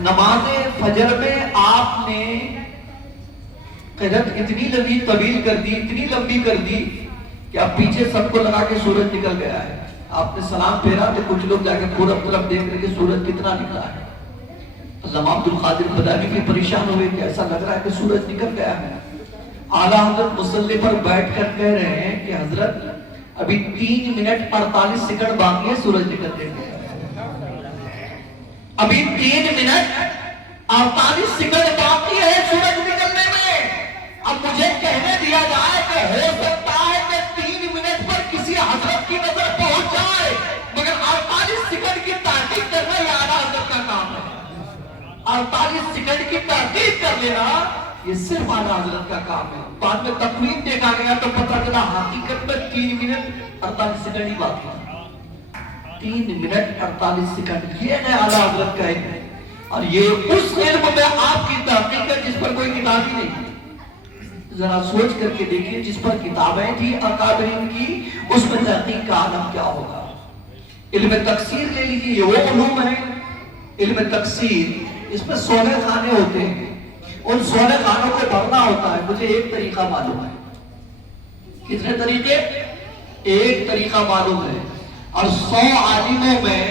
نماز فجر میں آپ نے قرات اتنی لمبی طویل کر دی، اتنی لمبی کر دی کہ اب پیچھے سب کو لگا کہ سورج نکل گیا ہے. آپ نے سلام پھیرا تو کچھ لوگ جا کے پورب طرف دیکھ رہے کہ سورج کتنا نکلا ہے. علامہ عبد القادر بدانی بھی پریشان ہوئے کہ ایسا لگ رہا ہے کہ سورج نکل گیا ہے. اعلیٰ حضرت مصلی پر بیٹھ کر کہہ رہے ہیں کہ حضرت ابھی 3 منٹ 48 سیکنڈ باقی ہے سورج نکلنے کے. ابھی 3 منٹ 48 سیکنڈ باقی ہے سورج نکلنے میں. اب مجھے کہنے دیا جائے کہ ہو سکتا ہے کہ 3 منٹ پر کسی حضرت کی نظر پہنچ جائے، مگر 48 سیکنڈ کی تحقیق کرنا یہ اعلیٰ حضرت کا کام ہے. 48 سیکنڈ کی تحقیق کر لینا یہ صرف اعلیٰ حضرت کا کام ہے. بعد میں تقویم دیکھا گیا تو پتہ چلا حقیقت میں 3 منٹ 48 سیکنڈ ہی باقی ہے. 3 منٹ 48 سیکنڈ یہ ہے اعلیٰ حضرت کا علم. اور یہ اس علم میں آپ کی تحقیق ہے جس پر کوئی کتاب ہی نہیں. ذرا سوچ کر کے دیکھیے جس پر کتابیں تھی اکابرین کی، اس میں تحقیق کا عالم کیا ہوگا. علم تکثیر لے لیجیے، یہ وہ علوم ہے. علم تکثیر اس میں 16 خانے ہوتے ہیں، ان 16 خانوں کو بھرنا ہوتا ہے. مجھے ایک طریقہ معلوم ہے. کتنے طریقے؟ ایک طریقہ معلوم ہے. اور 100 عالموں میں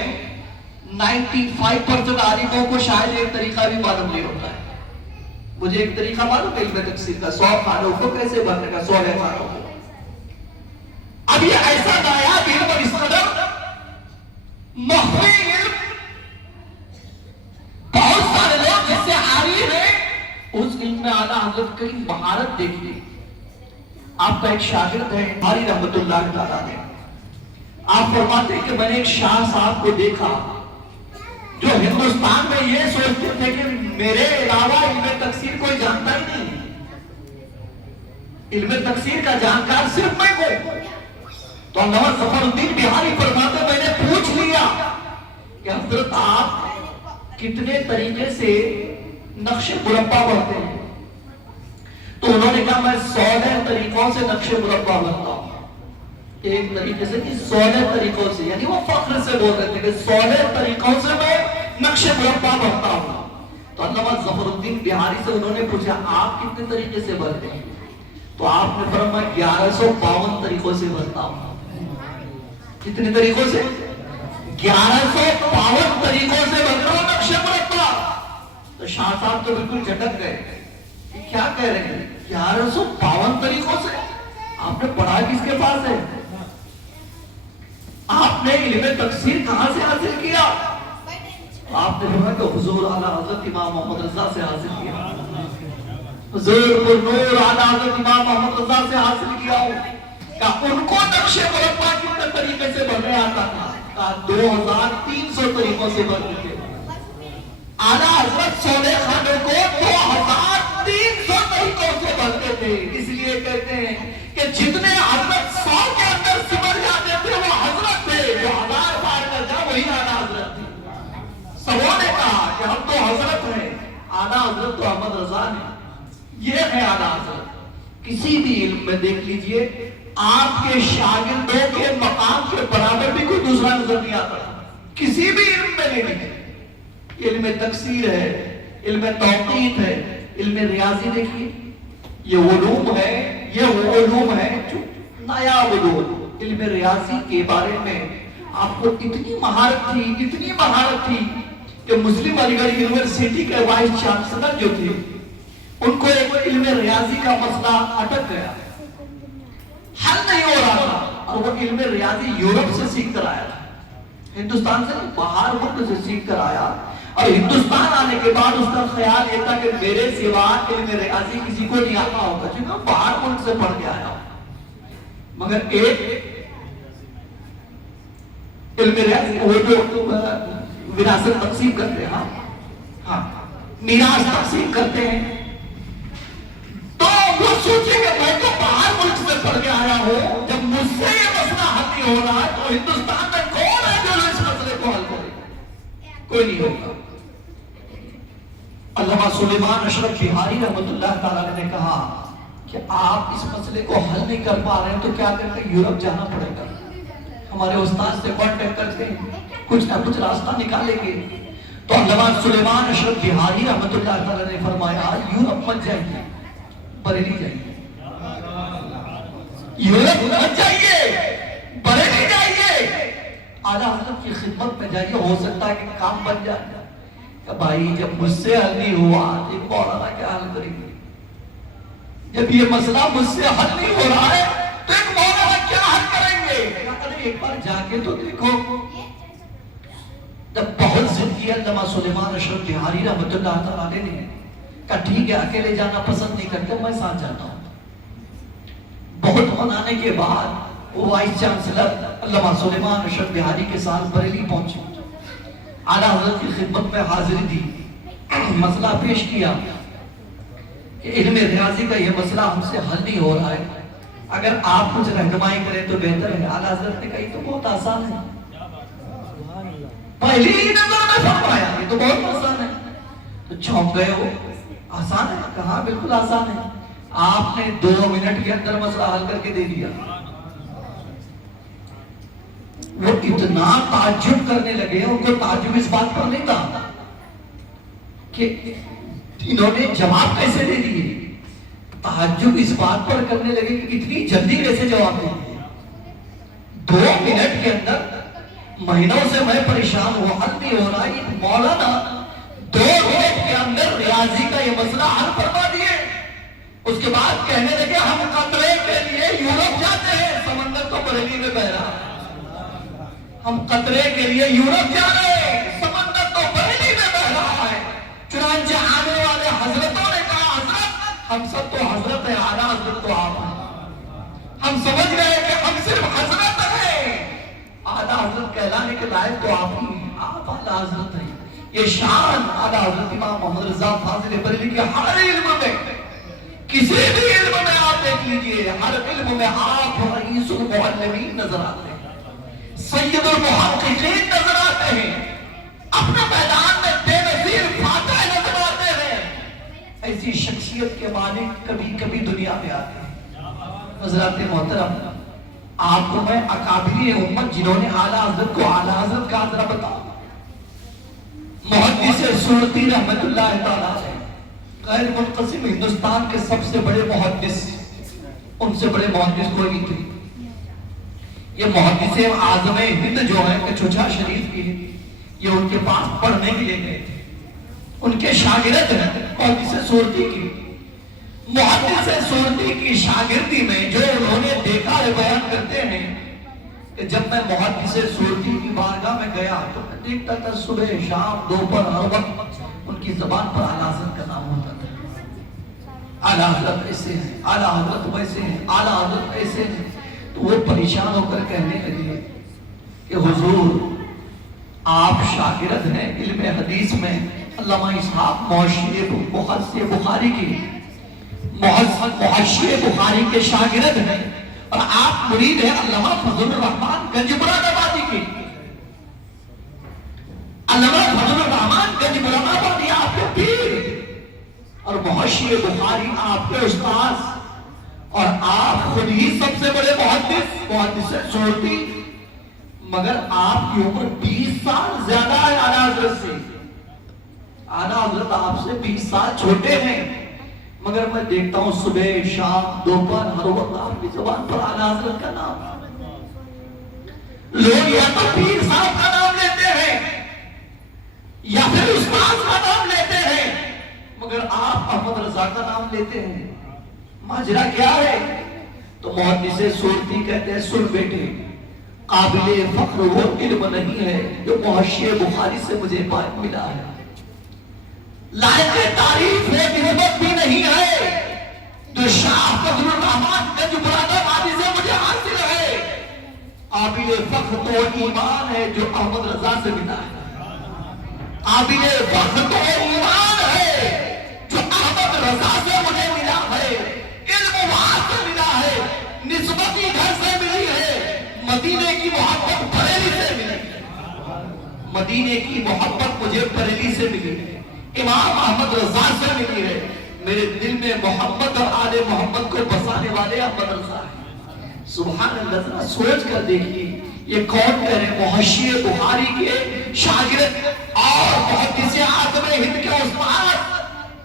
95% عالموں کو شاید ایک طریقہ بھی معلوم نہیں ہوتا ہے. مجھے ایک طریقہ معلوم ہے علم تکثیر کا، 100 خانوں کو کیسے بھرنے کا، 16 خانوں کو. اب یہ ایسا نایاب علم اور اس قدر مخفی علم، بہت سارے لوگ جس سے عاری ہیں، اس علم میں اعلیٰ حضرت کی مہارت دیکھیے. آپ کا ایک شاگرد ہے بھاری رحمت اللہ تعالیٰ نے. آپ فرماتے ہیں کہ میں نے ایک شاہ صاحب کو دیکھا جو ہندوستان میں یہ سوچتے تھے کہ میرے علاوہ علم تکثیر کوئی جانتا ہی نہیں، علم تکثیر کا جانکار صرف میں ہوں. تو علامہ ظفر الدین بہاری فرماتے میں نے پوچھ لیا کہ حضرت آپ کتنے طریقے سے نقش مربع بنتے ہیں؟ تو انہوں نے کہا میں 16 طریقوں سے نقش مربع بنتا ہوں. ایک طریقے سے کہ 16 طریقوں سے، یعنی وہ فخر سے بول رہے تھے کہ 16 طریقوں سے میں نقش مربع بنتا ہوں. تو علامہ ظفر الدین بہاری سے انہوں نے پوچھا آپ کتنے طریقے سے بنتے ہیں؟ تو آپ نے فرمایا 1152 طریقوں سے بنتا ہوں. کتنے طریقوں سے؟ 1152 طریقوں سے بنتا ہوں نقش مربع. تو شاہ صاحب تو بالکل جھٹک گئے کہ کیا کہہ رہے ہیں 1152 طریقوں سے؟ آپ نے پڑھا کس کے پاس ہے؟ آپ نے علم تکثیر کہاں سے حاصل کیا؟ آپ نے فرمایا کہ حضور اعلیٰ حضرت امام محمد رضا سے حاصل کیا. حضور پر نور اعلیٰ حضرت امام محمد رضا سے حاصل کیا ہوں. کہ ان کو نقش مربع کتنے طریقے سے بننے آتا تھا؟ کہ 2300 طریقوں سے بنتے تھے. اعلیٰ حضرت 16 خانوں کو 2300 طریقوں سے بنتے تھے. اس لیے کہتے ہیں کہ جتنے حضرت 100 کے اندر سمر جاتے تھے وہ حضرت تھے، جو 1000 بار کر جا وہی اعلیٰ حضرت تھی. سبوں نے کہا کہ ہم تو حضرت ہیں، اعلیٰ حضرت تو احمد رضا نے. یہ ہے اعلیٰ حضرت. کسی بھی علم میں دیکھ لیجئے آپ کے شاگردوں کے مقام کے برابر بھی کوئی دوسرا نظر نہیں آتا. کسی بھی علم میں لے لیجئے. علم تکثیر ہے، علم توقیت ہے، علم ریاضی دیکھیے. یہ علوم ہے، یہ وہ علوم ہے جو نایاب علوم. علم ریاضی کے بارے میں آپ کو اتنی مہارت تھی کہ مسلم علی گڑھ یونیورسٹی کے وائس چانسلر جو تھے ان کو ایک علم ریاضی کا مسئلہ اٹک گیا، حل نہیں ہو رہا تھا. اور وہ علم ریاضی یورپ سے سیکھ کر آیا تھا، ہندوستان سے باہر ملک سے سیکھ کر آیا. اور ہندوستان آنے کے بعد اس کا خیال یہ تھا کہ میرے سوا علم ریاضی کسی کو نہیں آتا ہوگا کیونکہ باہر ملک سے پڑھ کے آیا. مگر ایک علم ریاضی وہ جو وراثت تقسیم کرتے ہیں، ہاں میراث تقسیم کرتے ہیں، تو وہ سوچے کہ میں تو باہر ملک سے پڑھ کے آیا ہوں، جب مجھ سے یہ مسئلہ حل نہیں ہو رہا تو ہندوستان میں کون ہے جو اس مسئلے کو حل کرے؟ کوئی نہیں ہوگا. علامہ سلیمان اشرف بہاری رحمت اللہ تعالیٰ نے کہا کہ آپ اس مسئلے کو حل نہیں کر پا رہے ہیں تو کیا کرتے ہیں؟ یورپ جانا پڑے گا. ہمارے استاد سے کانٹیکٹ کرتے ہیں، کچھ نہ کچھ راستہ نکالیں گے. تو علامہ سلیمان اشرف بہاری رحمت اللہ تعالیٰ نے فرمایا یورپ مت جائیے، بریلی جائیے، یورپ مت جائیے، بریلی جائیے، اعلیٰ حضرت کی خدمت میں جائیے، ہو سکتا ہے کہ کام بن جائے۔ کہ بھائی جب مجھ سے حل نہیں ہوا تو ایک مولانا کیا حل کریں گے؟ جب یہ مسئلہ مجھ سے حل نہیں ہو رہا ہے تو ایک مولانا کیا حل کریں گے؟ ایک بار جا کے تو دیکھو۔ جب بہت ضد کیا علامہ سلیمان اشرف بہاری رحمت اللہ تعالیٰ نے کہا ٹھیک ہے اکیلے جانا پسند نہیں کرتے، میں ساتھ جاتا ہوں۔ بہت منانے کے بعد وہ وائس چانسلر علامہ سلیمان اشرف بہاری کے ساتھ بریلی پہنچے، اعلیٰ حضرت کی خدمت میں حاضری دی، مسئلہ پیش کیا کہ علم ریاضی کا یہ مسئلہ ہم سے حل نہیں ہو رہا ہے، اگر آپ کچھ رہنمائی کریں تو بہتر ہے۔ اعلیٰ حضرت نے کہا یہ تو بہت آسان ہے، پہلی ہی نظر میں فرمایا یہ تو بہت آسان ہے۔ تو چونک گئے ہو، آسان ہے؟ کہا بالکل آسان ہے۔ آپ نے 2 منٹ کے اندر مسئلہ حل کر کے دے دیا۔ وہ اتنا تعجب کرنے لگے، ان کو تعجب اس بات پر نہیں تھا کہ انہوں نے جواب کیسے دے دیے، تعجب اس بات پر کرنے لگے کہ اتنی جلدی کیسے جواب دے دیے۔ 2 منٹ کے اندر، مہینوں سے میں پریشان ہوں، حل نہیں ہو رہا، یہ مولانا 2 منٹ کے اندر ریاضی کا یہ مسئلہ حل فرما دیے۔ اس کے بعد کہنے لگے ہم قطرے کے لیے یورپ جاتے ہیں، سمندر تو بریلی میں بہ رہا ہے، ہم قطرے کے لیے یورپ جا رہے ہیں، سمندر تو بریلی میں بہ رہا ہے۔ چنانچہ آنے والے حضرتوں نے کہا حضرت ہم سب تو حضرت ہیں، اعلیٰ حضرت تو آپ ہیں، ہم سمجھ گئے کہ ہم صرف حضرت ہیں، اعلیٰ حضرت کہلانے کے لائق تو آپ ہی ہیں، آپ اعلیٰ حضرت ہیں۔ یہ شان اعلیٰ حضرت امام محمد رضا فاضل بریلوی کے ہر علم میں، کسی بھی علم میں آپ دیکھ لیجئے، ہر علم میں آپ رئیس المعلمین نظر آتے ہیں، سید المحققین نظر آتے ہیں، اپنے میدان میں بے نظیر فاتح نظر آتے ہیں۔ ایسی شخصیت کے مالک کبھی کبھی دنیا میں آتے ہیں۔ حضرات محترم، آپ کو میں اکابری امت جنہوں نے اعلیٰ حضرت کو اعلیٰ حضرت کا ذرا بتاؤں۔ محدث سورتی رحمت اللہ تعالیٰ علیہ، غیر منقسم ہندوستان کے سب سے بڑے محدث، ان سے بڑے محدث کوئی نہیں تھے۔ یہ محدث اعظم ہند جو ہیں کچوچا شریف کی، یہ ان کے پاس پڑھنے کے لیے گئے تھے، ان کے شاگرد ہیں محدث سورتی کی۔ محدث سورتی کی شاگردی میں جو انہوں نے دیکھا ہے بیان کرتے ہیں کہ جب میں محدث سورتی کی بارگاہ میں گیا تو میں دیکھتا تھا صبح شام دوپہر ہر وقت ان کی زبان پر اعلیٰ حضرت کا نام ہوتا تھا، اعلیٰ حضرت ایسے ہیں، اعلیٰ حضرت ویسے ہیں، اعلیٰ حضرت ایسے ہیں۔ تو وہ پریشان ہو کر کہنے لگے کہ حضور آپ شاگرد ہیں علم حدیث میں، علامہ اسحاق محشی بخاری کی محشی بخاری کے شاگرد ہیں، اور آپ مرید ہیں علامہ فضل الرحمان گنج مراد آبادی کی۔ علامہ فضل الرحمان گنج مراد آبادی آپ کے پیر، اور محشی بخاری آپ کے استاذ، اور آپ خود ہی سب سے بڑے محدث سورتی، مگر آپ کی عمر 20 سال زیادہ ہے اعلیٰ حضرت سے۔ اعلیٰ حضرت آپ سے 20 سال چھوٹے ہیں، مگر میں دیکھتا ہوں صبح شام دوپہر ہر وقت آپ کی زبان پر اعلیٰ حضرت کا نام۔ لوگ یا تو پیر صاحب کا نام لیتے ہیں یا پھر استاد کا نام لیتے ہیں، مگر آپ احمد رضا کا نام لیتے ہیں، ماجرا کیا ہے؟ تو محدث سورتی کہتے ہیں سن بیٹے، قابل فخر وہ علم نہیں ہے جو محشی بخاری سے مجھے ملا ہے، لائق تعریف ہے نسبت بھی نہیں ہے جو شاہ فضل الرحمان گنج مراد آبادی سے مجھے حاصل ہے، قابل فخر تو ایمان ہے جو احمد رضا سے ملا ہے، قابل فخر تو ایمان ہے جو احمد رضا سے مجھے ملا ہے، علم وہاں سے ملا ہے، نسبت ہی گھر سے ملی ہے، مدینے کی محبت بریلی سے ملی ہے، مدینے کی محبت مجھے بریلی سے ملی ہے، امام احمد رضا سے ملی ہے، میرے دل میں محمد اور آل محمد کو بسانے والے احمد رضا ہیں۔ سبحان اللہ، ذرا سوچ کر دیکھیے یہ کون کہہ رہے ہیں؟ محشی بخاری کے شاگرد اور محدث اعظم ہند کے استاد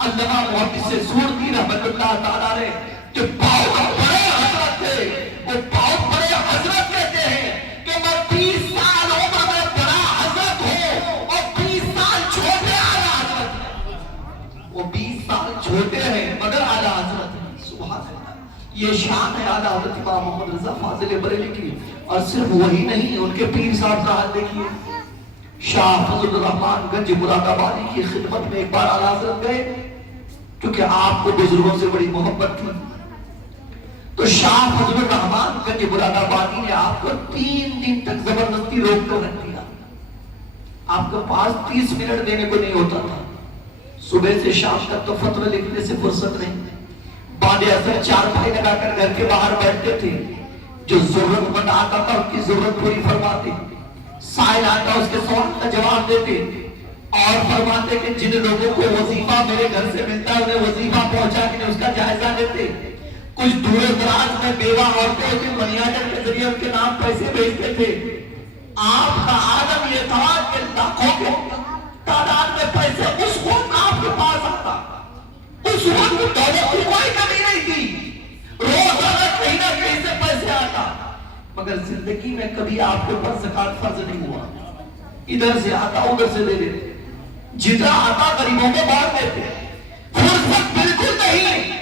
علامہ محدث سورتی رحمت اللہ تعالیٰ نے جو بہت بڑے حضرت تھے، وہ بہت بڑے حضرت کہتے ہیں کہ میں 20 سال عمر میں بڑا حضرت ہوں اور 20 سال چھوٹے اعلیٰ حضرت ہیں۔ وہ 20 سال چھوٹے ہیں مگر اعلیٰ حضرت ہیں۔ سبحان اللہ، یہ شان ہے اعلیٰ حضرت امام محمد رضا فاضل بریلوی کی۔ اور صرف وہی نہیں، ان کے پیر صاحب کا حال دیکھیے، شاہ فضل الرحمان گنج مراد آبادی کی خدمت میں ایک بار اعلیٰ حضرت گئے، کیونکہ آپ کو بزرگوں سے بڑی محبت تھی، تو شاہ فضل الرحمان گنج مراد آبادی نے آپ کو 3 دن تک زبردستی روک کر رکھ دیا۔ آپ کے پاس 30 منٹ دینے کو نہیں ہوتا تھا، صبح سے شام تک تو فتوی لکھنے سے فرصت نہیں، بعد اثر چارپائی لگا کر گھر کے باہر بیٹھتے تھے، جو ضرورت مند آتا تھا اس کی ضرورت پوری فرماتے، سائل آتا اس کے سوال کا جواب دیتے، اور فرماتے کہ جن لوگوں کو وظیفہ میرے گھر سے ملتا ہے انہیں وظیفہ پہنچا کے اس کا جائزہ لیتے۔ کچھ دور دراز میں بیوہ عورتیں کے منی آرڈر کے ذریعے ان کے نام پیسے بھیجتے تھے۔ آپ کا عالم یہ تھا کہ لاکھوں کے تعداد میں پیسے اس وقت آپ کے پاس آتا، اس وقت دولت کی کوئی کمی نہیں تھی، روزانہ کہیں نہ کہیں سے پیسے آتا، مگر زندگی میں کبھی آپ کے اوپر زکوٰۃ فرض نہیں ہوا۔ ادھر سے آتا ادھر سے دے دیتے، جتنا آتا غریبوں کو بانٹ دیتے، فرصت بالکل نہیں۔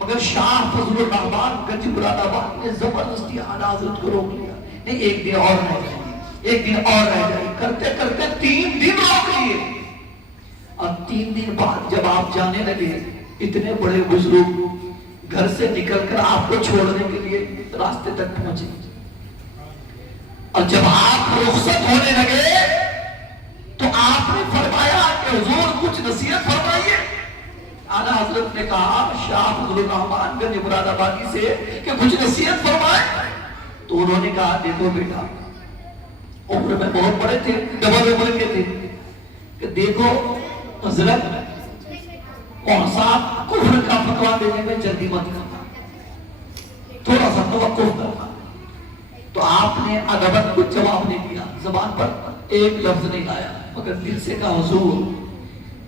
مگر شاہ فضل الرحمان گنج مراد آباد نے زبردستی اعلیٰ حضرت کو روک لیا، نہیں ایک دن اور رہ جائے، ایک دن اور رہ جائے، کرتے کرتے 3 دن روک لیے۔ اور 3 دن بعد جب آپ جانے لگے، اتنے بڑے بزرگ گھر سے نکل کر آپ کو چھوڑنے کے لیے راستے تک پہنچے، اور جب آپ رخصت ہونے لگے تو آپ نے فرمایا کہ حضور کچھ نصیحت فرمائیے۔ اعلیٰ حضرت نے کہا شاہ فضل الرحمان گنج مراد آبادی سے کہ کچھ نصیحت فرمائے، تو انہوں نے کہا دیکھو بیٹا، عمر میں بہت بڑے تھے، ڈبل عمر کے تھے، کہ دیکھو حضرت کون سا کفر کا فتویٰ دینے میں جلدی مت کرنا، تھوڑا سا توقف کرنا۔ تو آپ نے ادبت کچھ جواب نہیں دیا، زبان پر ایک لفظ نہیں لایا، مگر دل سے کہا حضور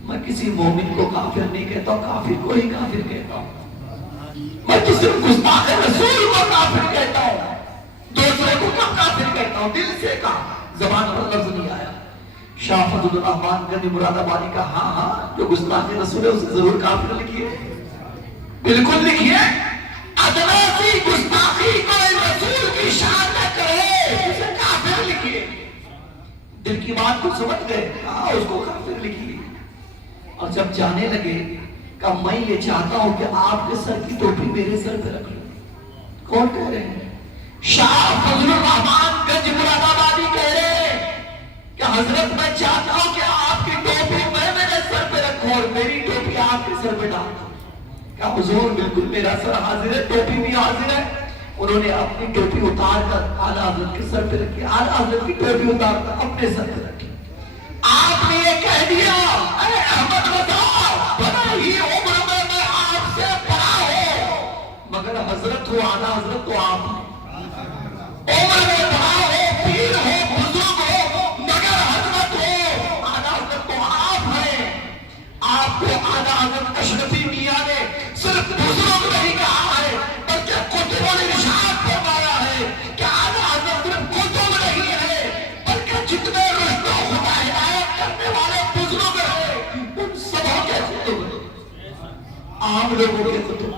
میں کسی مومن کو کافر نہیں کہتا ہوں، کافر کو ہی کافر کہتا ہوں، میں کسی گستاخ رسول کو کافر کہتا ہوں، دوسرے کو کافر کہتا ہوں، دل سے کہا، زبان پر لفظ نہیں آیا۔ شاہ فضل الرحمان گنج مراد آبادی کا ہاں ہاں جو گستاخ رسول ہے اسے ضرور کافر لکھیے، بالکل لکھیے، ادنا سی گستاخی کوئی رسول کی شان نہ کرے اسے کافر لکھیے۔ دل کی بات کو سمجھ گئے، ہاں اس کو کافر لکھیے۔ اور جب جانے لگے کہ میں یہ چاہتا ہوں کہ آپ کے سر کی ٹوپی میرے سر پہ رکھ لوں۔ کون کہہ رہے ہیں؟ شاہ فضل الرحمان گنج مراد آبادی کہہ رہے ہیں کہ حضرت میں چاہتا ہوں کہ آپ کی ٹوپی میں میرے سر پہ رکھوں اور میری ٹوپی آپ کے سر پہ ڈال دوں۔ کہ حضور بالکل میرا سر حاضر ہے، ٹوپی بھی حاضر ہے۔ انہوں نے اپنی ٹوپی اتار کر اعلیٰ حضرت کے سر پہ رکھی، اعلیٰ حضرت کی ٹوپی اتار کر اپنے سر پہ رکھی۔ آپ نے یہ کہہ دیا اے احمد رضا بڑا ہی عمر میں آپ سے بڑا ہوں، مگر حضرت ہو اعلیٰ حضرت تو آپ ہیں، عمر میں بڑا ہو، پیر ہو، بزرگ ہو، مگر حضرت ہو اعلیٰ حضرت تو آپ ہیں۔ آپ کو اعلیٰ حضرت اشرفی میاں نے صرف بزرگ نہیں کہا ہے بلکہ قطب الارشاد فرمایا ہے کہ اعلیٰ حضرت صرف قطب نہیں ہے بلکہ جتنے رشد و خدا ہدایت کرنے والے بزرگ ہیں ان سبوں کے قطب ہیں، عام لوگوں کے قطب